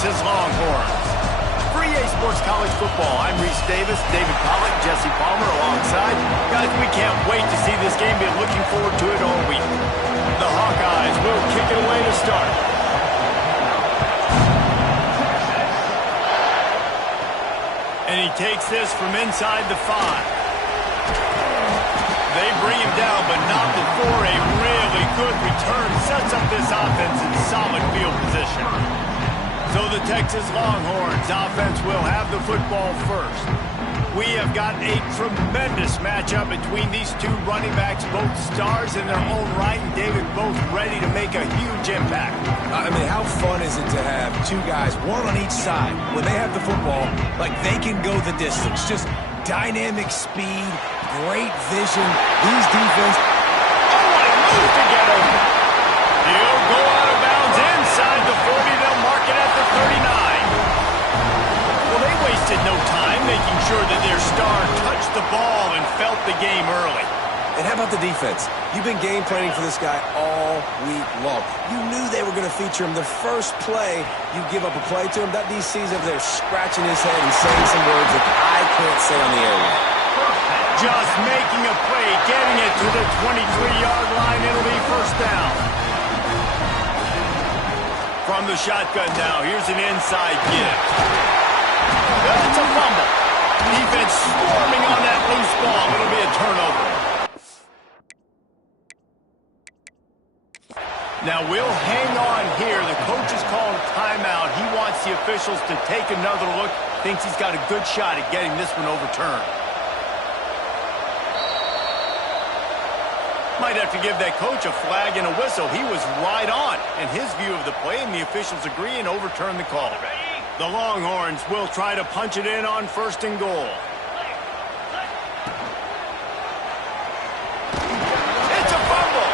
Texas Longhorns. For EA Sports College Football, I'm Reese Davis, David Pollack, Jesse Palmer alongside. Guys, we can't wait to see this game. Been looking forward to it all week. The Hawkeyes will kick it away to start. And he takes this from inside the 5. They bring him down, but not before a really good return sets up this offense in solid field position. So the Texas Longhorns offense will have the football first. We have got a tremendous matchup between these two running backs, both stars in their own right, and David, both ready to make a huge impact. I mean, how fun is it to have two guys, one on each side, when they have the football, like they can go the distance. Just dynamic speed, great vision. These defense. Oh, what a move to get over. He'll go out of bounds inside the 40. They'll mark it at the 39. Well, they wasted no time making sure that their star touched the ball and felt the game early. And how about the defense? You've been game planning for this guy all week long. You knew they were going to feature him. The first play, you give up a play to him. That DC's over there scratching his head and saying some words that I can't say on the air yet. Just making a play, getting it to the 23-yard line. It'll be first down. From the shotgun now, here's an inside gift. That's a fumble. Defense swarming on that loose ball. It'll be a turnover. Now we'll hang on here. The coach is calling a timeout. He wants the officials to take another look. Thinks he's got a good shot at getting this one overturned. Might have to give that coach a flag and a whistle. He was right on in his view of the play, and the officials agree and overturn the call. The Longhorns will try to punch it in on first and goal. It's a fumble.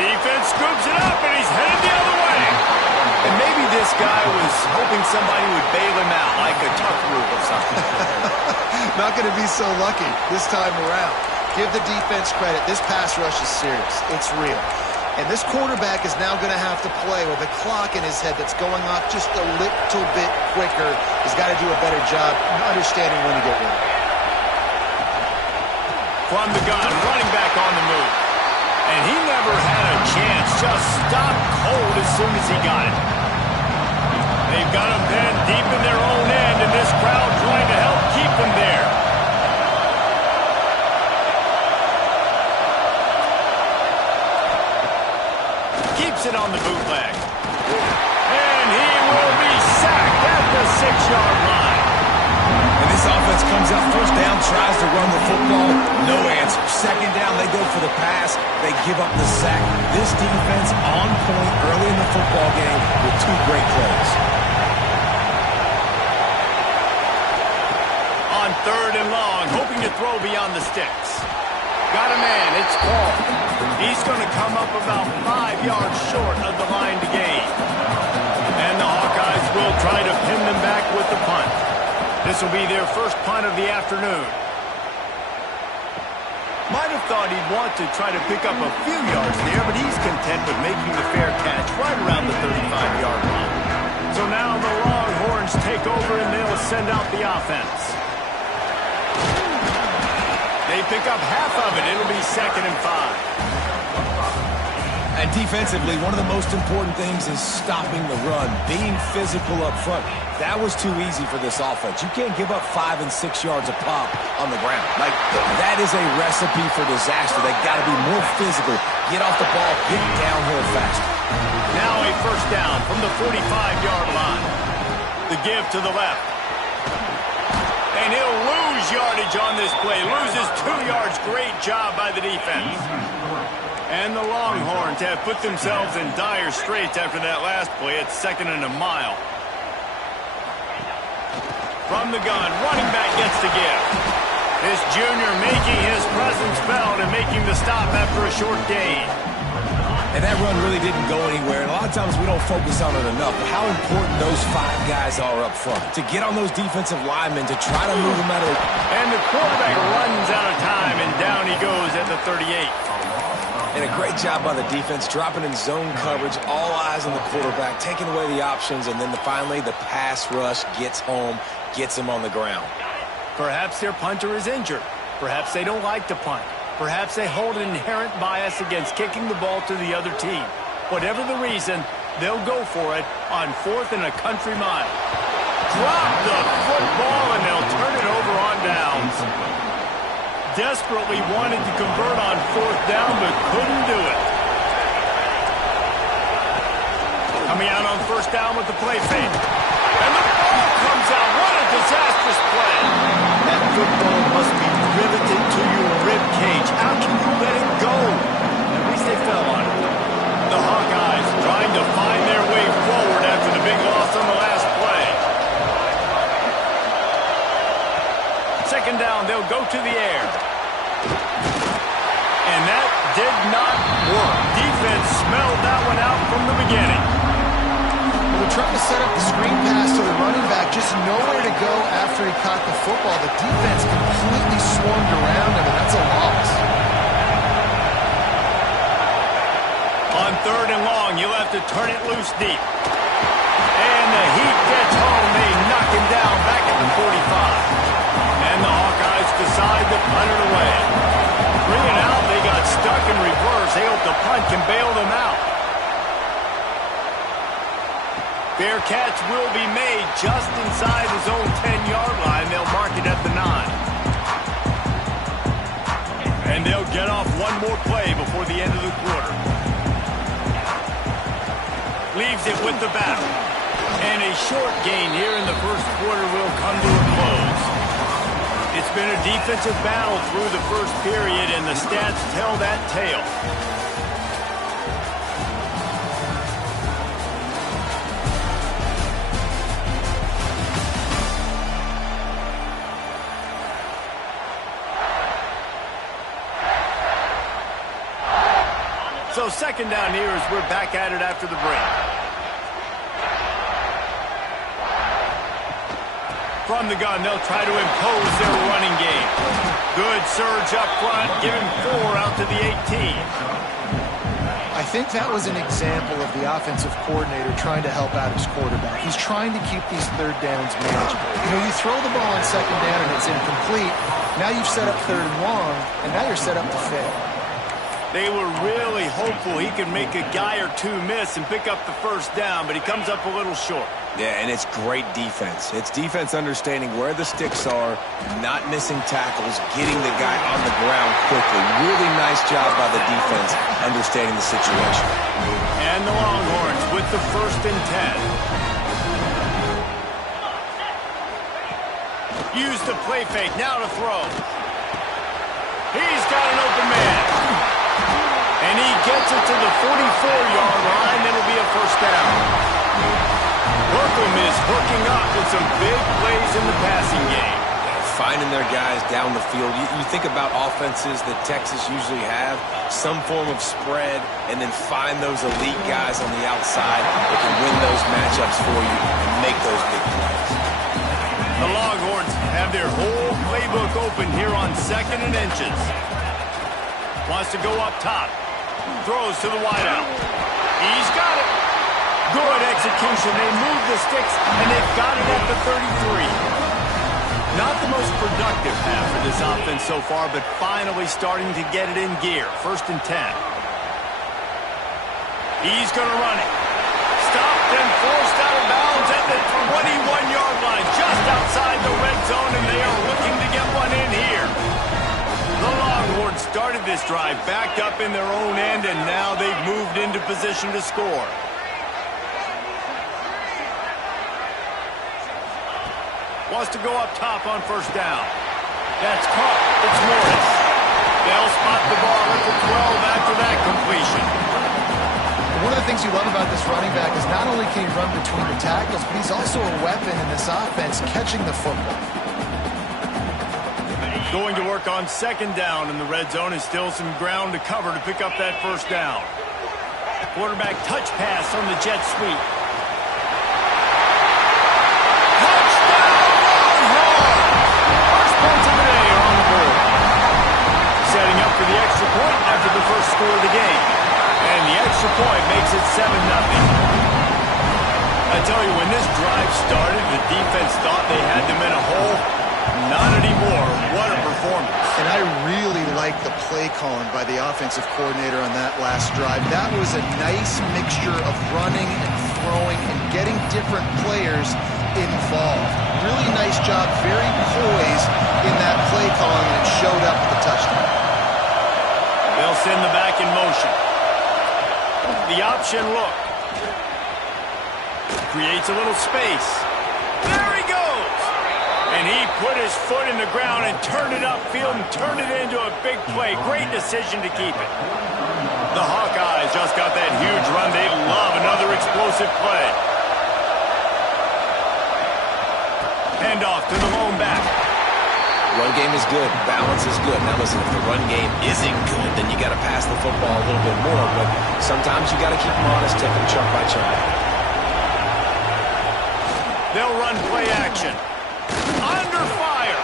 Defense scoops it up, and he's headed the other way. And maybe this guy was hoping somebody would bail him out, like a tuck rule or something. Not going to be so lucky this time around. Give the defense credit. This pass rush is serious. It's real. And this quarterback is now going to have to play with a clock in his head that's going off just a little bit quicker. He's got to do a better job understanding when to get ready. From the gun, running back on the move. And he never had a chance. Just stopped cold as soon as he got it. They've got him pinned deep in their own end, and this crowd trying to help keep them there. Keeps it on the bootleg. And he will be sacked at the 6-yard line. And this offense comes out first down, tries to run the football. No answer. Second down, they go for the pass. They give up the sack. This defense on point early in the football game with two great plays. On third and long, hoping to throw beyond the sticks. Got a man, it's Paul. He's going to come up about 5 yards short of the line to gain. And the Hawkeyes will try to pin them back with the punt. This will be their first punt of the afternoon. Might have thought he'd want to try to pick up a few yards there, but he's content with making the fair catch right around the 35-yard line. So now the Longhorns take over and they'll send out the offense. They pick up half of it. It'll be 2nd and 5. And defensively, one of the most important things is stopping the run, being physical up front. That was too easy for this offense. You can't give up 5 and 6 yards a pop on the ground. Like, that is a recipe for disaster. They got to be more physical, get off the ball, get downhill faster. Now a first down from the 45-yard line. The give to the left. And he'll lose yardage on this play. Loses 2 yards. Great job by the defense. And the Longhorns have put themselves in dire straits after that last play. It's 2nd and a mile. From the gun, running back gets the give. This junior making his presence felt and making the stop after a short gain. And that run really didn't go anywhere. And a lot of times we don't focus on it enough. But how important those 5 guys are up front. To get on those defensive linemen, to try to move them out of... And the quarterback runs out of time, and down he goes at the 38. And a great job by the defense, dropping in zone coverage, all eyes on the quarterback, taking away the options, and then finally the pass rush gets home, gets him on the ground. Perhaps their punter is injured. Perhaps they don't like to punt. Perhaps they hold an inherent bias against kicking the ball to the other team. Whatever the reason, they'll go for it on 4th and a country mile. Drop the football, and they'll turn it over on downs. Desperately wanted to convert on 4th down, but couldn't do it. Coming out on 1st down with the play fake. And the ball comes out. What a disastrous play. That football must be riveted to your rib cage. How can you let it go? At least they fell on it. The Hawkeyes trying to find their way forward after the big loss on the last play. 2nd down, they'll go to the air. And that did not work. Defense smelled that one out from the beginning. They're trying to set up the screen pass to the running back, just nowhere to go after he caught the football. The defense completely swarmed around him, and that's a loss. On 3rd and long, you'll have to turn it loose deep. And the heat gets home. They knock him down back at the 45. And the Hawkeyes decide to punt it away. 3 and out, they got stuck in reverse. They hope the punt can bail them out. Bearcats will be made just inside his own 10-yard line. They'll mark it at the 9. And they'll get off one more play before the end of the quarter. Leaves it with the battle. And a short gain here in the first quarter will come to a close. It's been a defensive battle through the first period, and the stats tell that tale. So 2nd down here as we're back at it after the break. From the gun, they'll try to impose their running game. Good surge up front, giving 4 out to the 18. I think that was an example of the offensive coordinator trying to help out his quarterback. He's trying to keep these 3rd downs manageable. You know, you throw the ball on 2nd down and it's incomplete. Now you've set up 3rd and long, and now you're set up to fail. They were really hopeful he could make a guy or two miss and pick up the 1st down, but he comes up a little short. Yeah, and it's great defense. It's defense understanding where the sticks are, not missing tackles, getting the guy on the ground quickly. Really nice job by the defense understanding the situation. And the Longhorns with the 1st and 10. Use the play fake, now to throw. He's got an open man. And he gets it to the 44-yard line. That'll be a 1st down. Brooklyn is hooking up with some big plays in the passing game. Finding their guys down the field. You think about offenses that Texas usually have, some form of spread, and then find those elite guys on the outside that can win those matchups for you and make those big plays. The Longhorns have their whole playbook open here on 2nd and inches. Wants to go up top. Throws to the wideout. He's got it. Good execution. They move the sticks, and they've got it at the 33. Not the most productive half for this offense so far, but finally starting to get it in gear. 1st and 10. He's going to run it. Stopped and forced out of bounds at the 21-yard line, just outside the red zone, and they are looking to get one in here. The Longhorns started this drive backed up in their own end, and now they've moved into position to score. Wants to go up top on 1st down. That's caught. It's Morris. They'll spot the ball at the 12 after that completion. One of the things you love about this running back is not only can he run between the tackles, but he's also a weapon in this offense, catching the football. Going to work on 2nd down in the red zone, and still some ground to cover to pick up that 1st down. Quarterback touch pass on the jet sweep. Touchdown, Longhorns! First points of the day are on the board. Setting up for the extra point after the first score. of the game. And the extra point makes it 7-0. I tell you, when this drive started, the defense thought they had them in a hole. Not anymore. What a performance. And I really like the play calling by the offensive coordinator on that last drive. That was a nice mixture of running and throwing and getting different players involved. Really nice job, very poised in that play calling, and it showed up with the touchdown. They'll send the back in motion. The option look. Creates a little space. There he goes! And he put his foot in the ground and turned it upfield and turned it into a big play. Great decision to keep it. The Hawkeyes just got that huge run. They love another explosive play. Handoff to the lone back. Run game is good. Balance is good. Now listen, if the run game isn't good, then you got to pass the football a little bit more. But sometimes you got to keep them honest, take them chunk by chunk. They'll run play action. Under fire.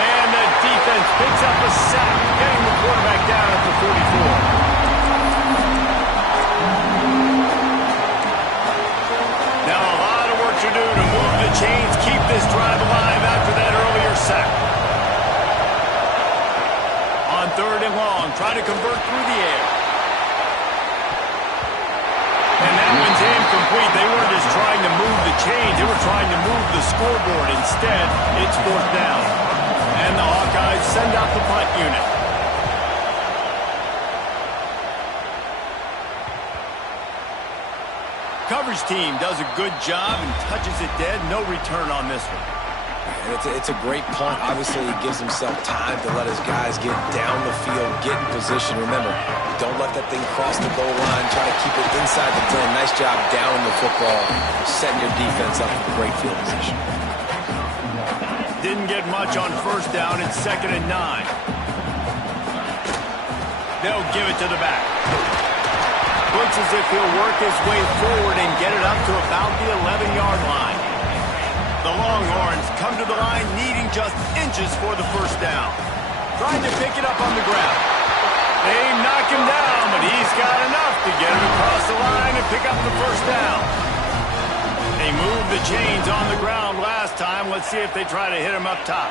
And the defense picks up a sack, getting the quarterback down at the 44. Now a lot of work to do to move the chains, keep this drive alive after that earlier sack. On 3rd and long, try to convert through the air. And that one's incomplete. They weren't just trying to move the chains. They were trying to move the scoreboard. Instead, it's 4th down. And the Hawkeyes send out the punt unit. Coverage team does a good job and touches it dead. No return on this one. And it's a great punt. Obviously, he gives himself time to let his guys get down the field, get in position. Remember, don't let that thing cross the goal line. Try to keep it inside the 10. Nice job down in the football, setting your defense up for great field position. Didn't get much on 1st down. It's 2nd and 9. They'll give it to the back. Looks as if he'll work his way forward and get it up to about the 11-yard line. The Longhorns come to the line needing just inches for the 1st down. Trying to pick it up on the ground. They knock him down, but he's got enough to get him across the line and pick up the 1st down. They moved the chains on the ground last time. Let's see if they try to hit him up top.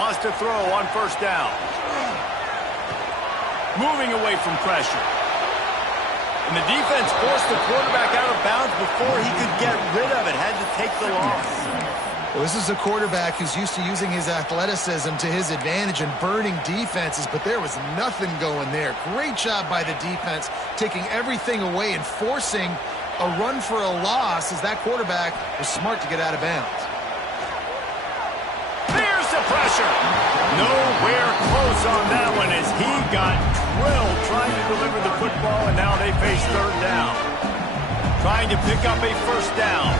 Wants to throw on 1st down. Moving away from pressure. And the defense forced the quarterback out of bounds before he could get rid of it. Had to take the loss. Well, this is a quarterback who's used to using his athleticism to his advantage and burning defenses, but there was nothing going there. Great job by the defense, taking everything away and forcing a run for a loss as that quarterback was smart to get out of bounds. There's the pressure. Nowhere close on that one as he got drilled trying to deliver the football, and now they face 3rd down. Trying to pick up a 1st down.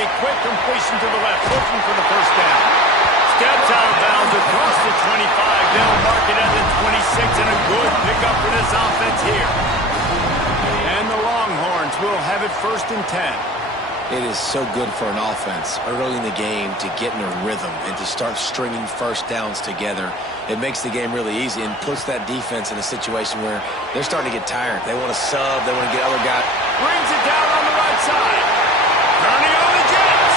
A quick completion to the left, looking for the 1st down. Steps out of bounds across the 25. They'll mark it at the 26, and a good pickup for this offense here. And the Longhorns will have it 1st and 10. It is so good for an offense early in the game to get in a rhythm and to start stringing 1st downs together. It makes the game really easy and puts that defense in a situation where they're starting to get tired. They want to sub. They want to get other guys. Brings it down on the right side. Turning on the Jets.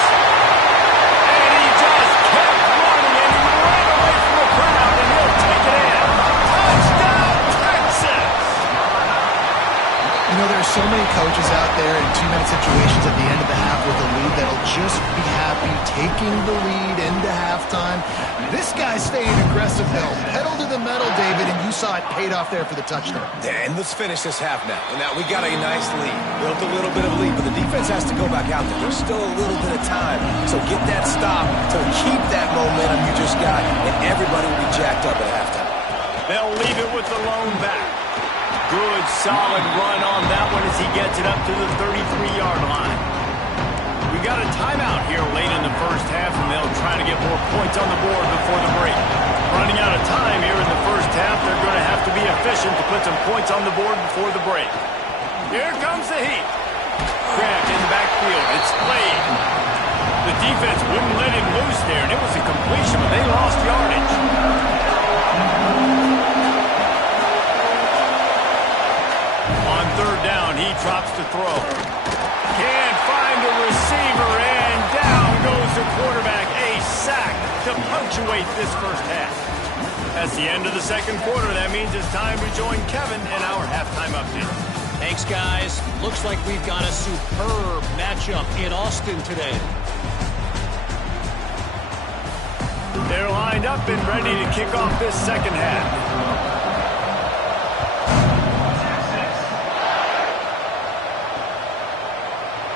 And he just kept running, and he ran away from the crowd, and he'll take it in. Touchdown, Texas! You know, there are so many coaches out there in 2-minute situations at the end of the half with a lead that'll just be happy taking the lead into halftime. This guy's staying aggressive, though. Pedal to the metal, David, and you saw it paid off there for the touchdown. And let's finish this half now. And now we got a nice lead. Built a little bit of a lead, but the defense has to go back out there. There's still a little bit of time. So get that stop to keep that momentum you just got, and everybody will be jacked up at halftime. They'll leave it with the lone back. Good, solid run on that one as he gets it up to the 33-yard line. We got a timeout here late in the 1st half, and they'll try to get more points on the board before the break. Running out of time here in the 1st half, they're going to have to be efficient to put some points on the board before the break. Here comes the heat. Grant in the backfield. It's Slade. The defense wouldn't let him loose there, and it was a punctuate this first half. That's the end of the second quarter. That means it's time to join Kevin in our halftime update. Thanks, guys. Looks like we've got a superb matchup in Austin today. They're lined up and ready to kick off this second half.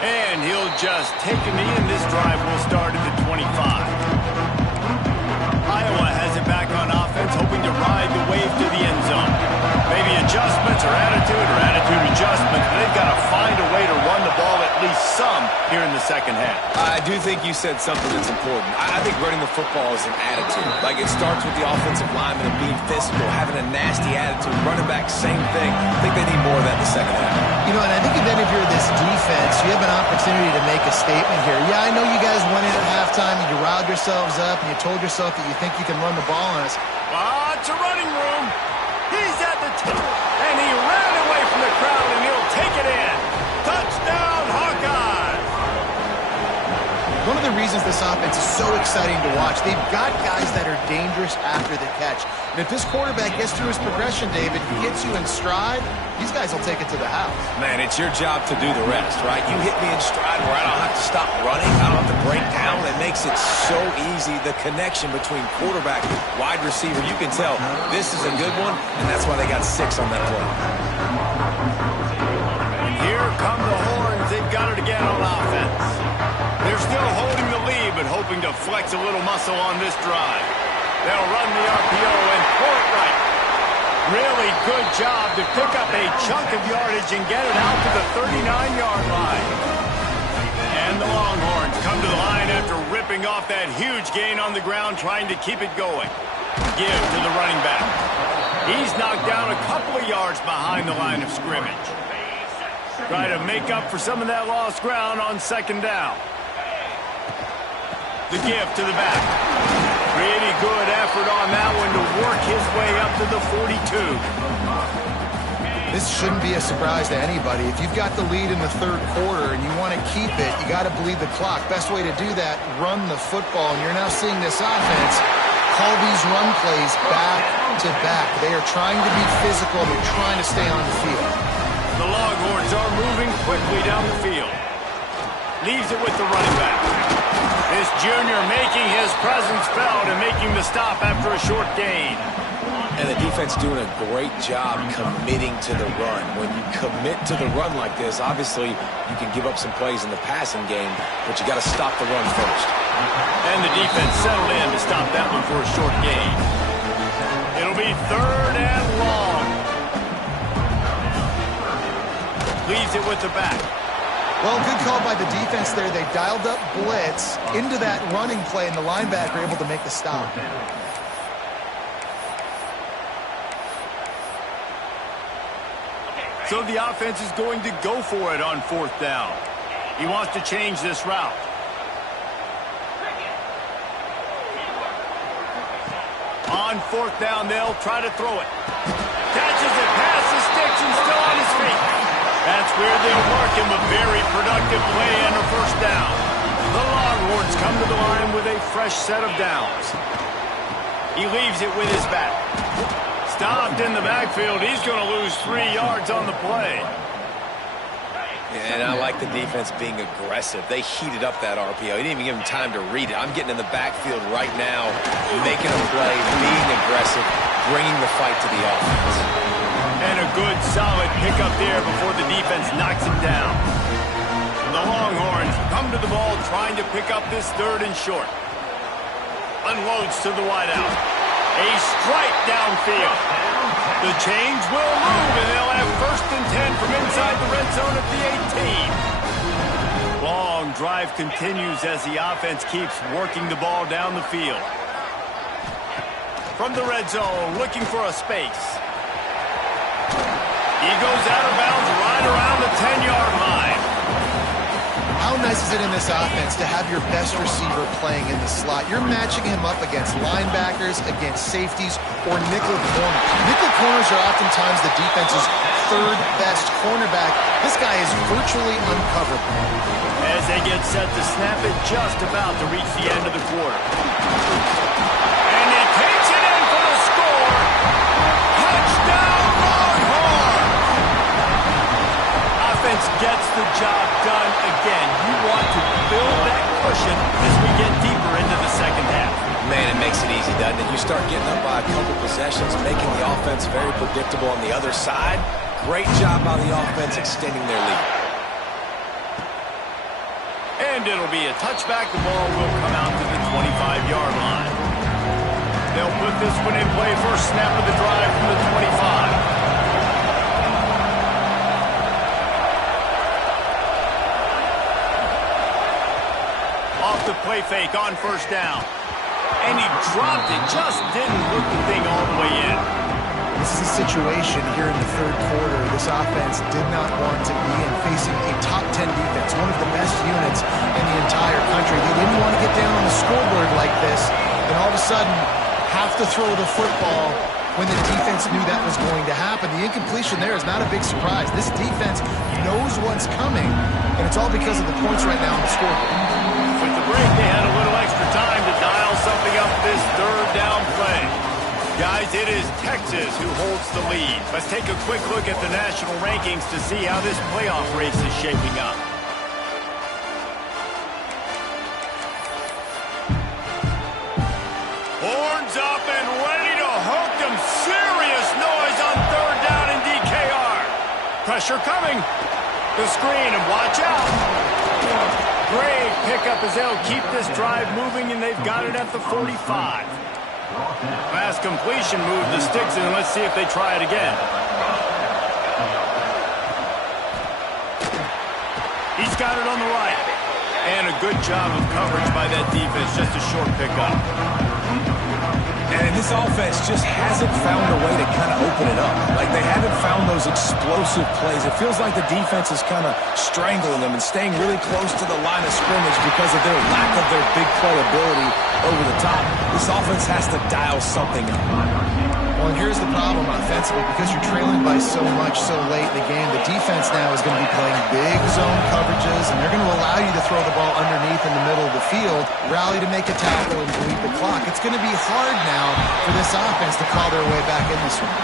And he'll just take a knee, and this drive will start at the 25. Iowa has it back on offense, hoping to ride the wave to the end zone. Maybe adjustments or attitude adjustments, but they've got to find a way to run the ball at least some here in the second half. I do think you said something that's important. I think running the football is an attitude. Like, it starts with the offensive lineman and being physical, having a nasty attitude. Running back, same thing. I think they need more of that in the second half. You know, and I think then if you're this defense, you have an opportunity to make a statement here. Yeah, I know you guys went in at halftime and you riled yourselves up and you told yourself that you think you can run the ball on us. It's a running room. He's at the top, and he ran away from the crowd, and he'll take it in. Touchdown, Hawkeyes! One of the reasons this offense is so exciting to watch, they've got guys that are dangerous after the catch. And if this quarterback gets through his progression, David, gets you in stride, these guys will take it to the house. Man, it's your job to do the rest, right? You hit me in stride where I don't have to stop running. I don't have to break down. It makes it so easy. The connection between quarterback, wide receiver, you can tell this is a good one, and that's why they got 6 on that play. And here come the horns. They've got it again on offense. They're still holding the lead, but hoping to flex a little muscle on this drive. They'll run the RPO and pull it right. Really good job to pick up a chunk of yardage and get it out to the 39-yard line. And the Longhorns come to the line after ripping off that huge gain on the ground, trying to keep it going. Give to the running back. He's knocked down a couple of yards behind the line of scrimmage. Try to make up for some of that lost ground on second down. The give to the back. Pretty good effort on that one to work his way up to the 42. This shouldn't be a surprise to anybody. If you've got the lead in the third quarter and you want to keep it, you got to bleed the clock. Best way to do that, run the football. And you're now seeing this offense call these run plays back to back. They are trying to be physical. They're trying to stay on the field. The Longhorns are moving quickly down the field. Leaves it with the running back. This junior making his presence felt and making the stop after a short gain. And the defense doing a great job committing to the run. When you commit to the run like this, obviously you can give up some plays in the passing game, but you got to stop the run first. And the defense settled in to stop that one for a short gain. It'll be third and long. Leaves it with the back. Well, good call by the defense there. They dialed up blitz into that running play, and the linebacker able to make the stop. So the offense is going to go for it on fourth down. He wants to change this route. On fourth down, they'll try to throw it. Catches it past the sticks and still on his feet. That's where they'll mark him a very productive play and a first down. The Longhorns come to the line with a fresh set of downs. He leaves it with his back. Stopped in the backfield. He's going to lose 3 yards on the play. And I like the defense being aggressive. They heated up that RPO. He didn't even give him time to read it. I'm getting in the backfield right now, making a play, being aggressive, bringing the fight to the offense. And a good, solid pickup there before the defense knocks him down. The Longhorns come to the ball trying to pick up this third and short. Unloads to the wideout. A strike downfield. The chains will move, and they'll have first and 10 from inside the red zone at the 18. Long drive continues as the offense keeps working the ball down the field. From the red zone, looking for a space. He goes out of bounds right around the 10-yard line. How nice is it in this offense to have your best receiver playing in the slot? You're matching him up against linebackers, against safeties, or nickel corners. Nickel corners are oftentimes the defense's third best cornerback. This guy is virtually uncoverable. As they get set to snap it, just about to reach the end of the quarter. the job done again. You want to build that cushion as we get deeper into the second half. Man, it makes it easy, doesn't it? You start getting up by a couple possessions, making the offense very predictable on the other side. Great job by the offense extending their lead. And it'll be a touchback. The ball will come out to the 25-yard line. They'll put this one in play. First snap of the drive from the 25. Off the play fake on first down. And he dropped it. Just didn't look the thing all the way in. This is a situation here in the third quarter this offense did not want to be in, facing a top 10 defense, one of the best units in the entire country. They didn't want to get down on the scoreboard like this and all of a sudden have to throw the football when the defense knew that was going to happen. The incompletion there is not a big surprise. This defense knows what's coming, and it's all because of the points right now on the scoreboard. With the break, they had a little extra time to dial something up this third down play. Guys, it is Texas who holds the lead. Let's take a quick look at the national rankings to see how this playoff race is shaping up. Horns up and ready to hook them. Serious noise on third down in DKR. Pressure coming. The screen, and watch out. Great pickup as they'll keep this drive moving, and they've got it at the 45. Pass completion, move the sticks, and let's see if they try it again. He's got it on the right. And a good job of coverage by that defense, just a short pickup. And this offense just hasn't found a way to kind of open it up. Like, they haven't found those explosive plays. It feels like the defense is kind of strangling them and staying really close to the line of scrimmage because of their lack of their big play ability over the top. This offense has to dial something up. Well, and here's the problem offensively. Because you're trailing by so much so late in the game, the defense now is going to be playing big zone coverages, and they're going to allow you to throw the ball underneath in the middle of the field, rally to make a tackle, and bleed the clock. It's going to be hard now for this offense to claw their way back in this one.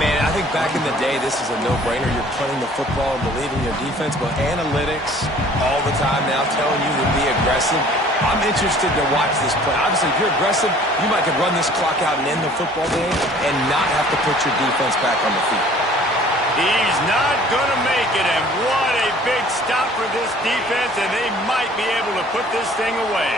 Man, I think back in the day, this is a no-brainer. You're playing the football and believing your defense, but analytics all the time now telling you to be aggressive. I'm interested to watch this play. Obviously, if you're aggressive, you might could run this clock out and end the football game and not have to put your defense back on the field. He's not going to make it, and what a big stop for this defense, and they might be able to put this thing away.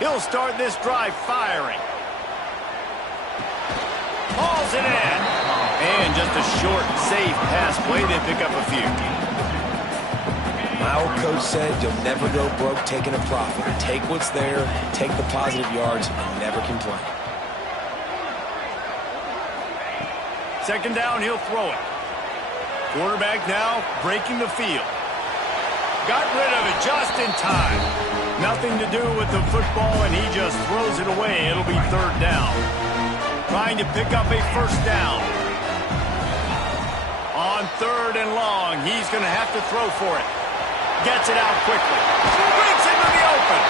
He'll start this drive firing. Hauls it in. And just a short, safe pass play. They pick up a few. My old coach said you'll never go broke taking a profit. Take what's there, take the positive yards, and never complain. Second down, he'll throw it. Quarterback now breaking the field. Got rid of it just in time. Nothing to do with the football, and he just throws it away. It'll be third down. Trying to pick up a first down. On third and long, he's going to have to throw for it. Gets it out quickly. Breaks into the open.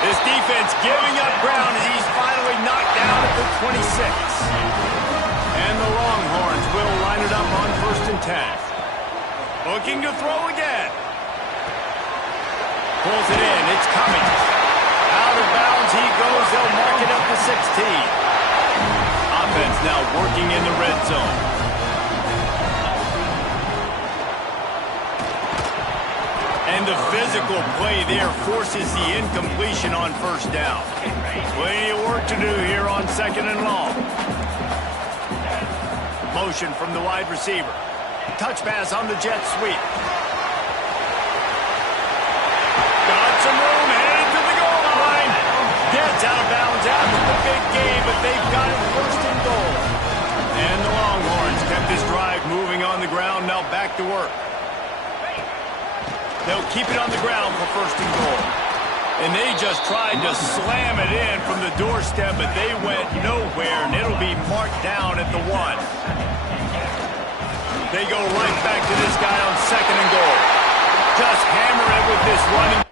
This defense giving up ground as he's finally knocked down at the 26. And the Longhorns will line it up on 1st and 10. Looking to throw again. Pulls it in. It's coming. Out of bounds he goes. They'll mark it up to 16. Offense now working in the red zone. And the physical play there forces the incompletion on first down. Plenty of work to do here on 2nd and long. Motion from the wide receiver. Touch pass on the jet sweep. Got some room, headed to the goal line. Gets out of bounds after the big game, but they've got it 1st and goal. And the Longhorns kept this drive moving on the ground, now back to work. They'll keep it on the ground for 1st and goal. And they just tried to slam it in from the doorstep, but they went nowhere, and it'll be marked down at the 1. They go right back to this guy on 2nd and goal. Just hammer it with this running.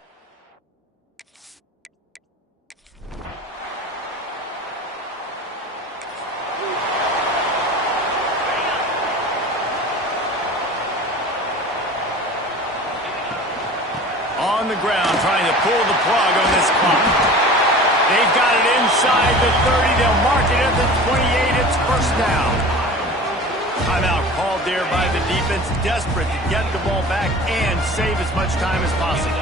on the ground trying to pull the plug on this clock. They've got it inside the 30. They'll mark it at the 28. It's first down. Timeout called there by the defense, desperate to get the ball back and save as much time as possible.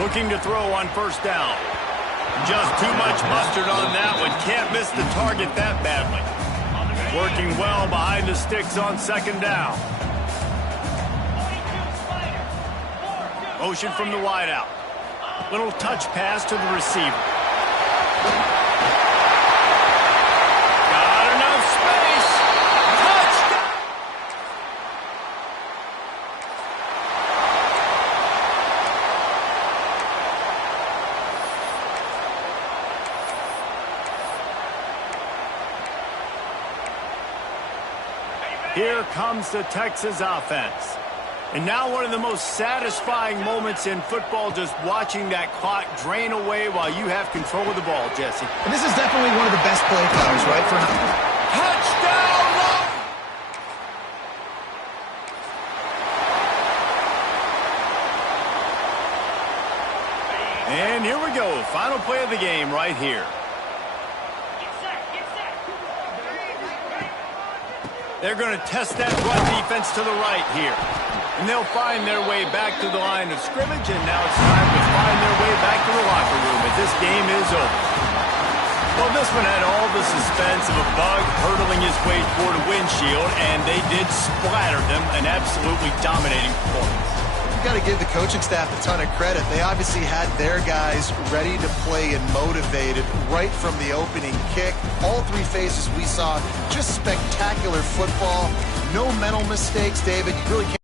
Looking to throw on first down. Just too much mustard on that one. Can't miss the target that badly. Working well behind the sticks on second down. Motion from the wideout. Little touch pass to the receiver. Got enough space. Touchdown! Here comes the Texas offense. And now one of the most satisfying moments in football, just watching that clock drain away while you have control of the ball, Jesse. And this is definitely one of the best play calls, right? For touchdown! And here we go. Final play of the game right here. They're going to test that run defense to the right here. And they'll find their way back to the line of scrimmage, and now it's time to find their way back to the locker room as this game is over. Well, this one had all the suspense of a bug hurtling his way toward a windshield, and they did splatter them, an absolutely dominating performance. You've got to give the coaching staff a ton of credit. They obviously had their guys ready to play and motivated right from the opening kick. All three phases we saw, just spectacular football. No mental mistakes, David. You really can't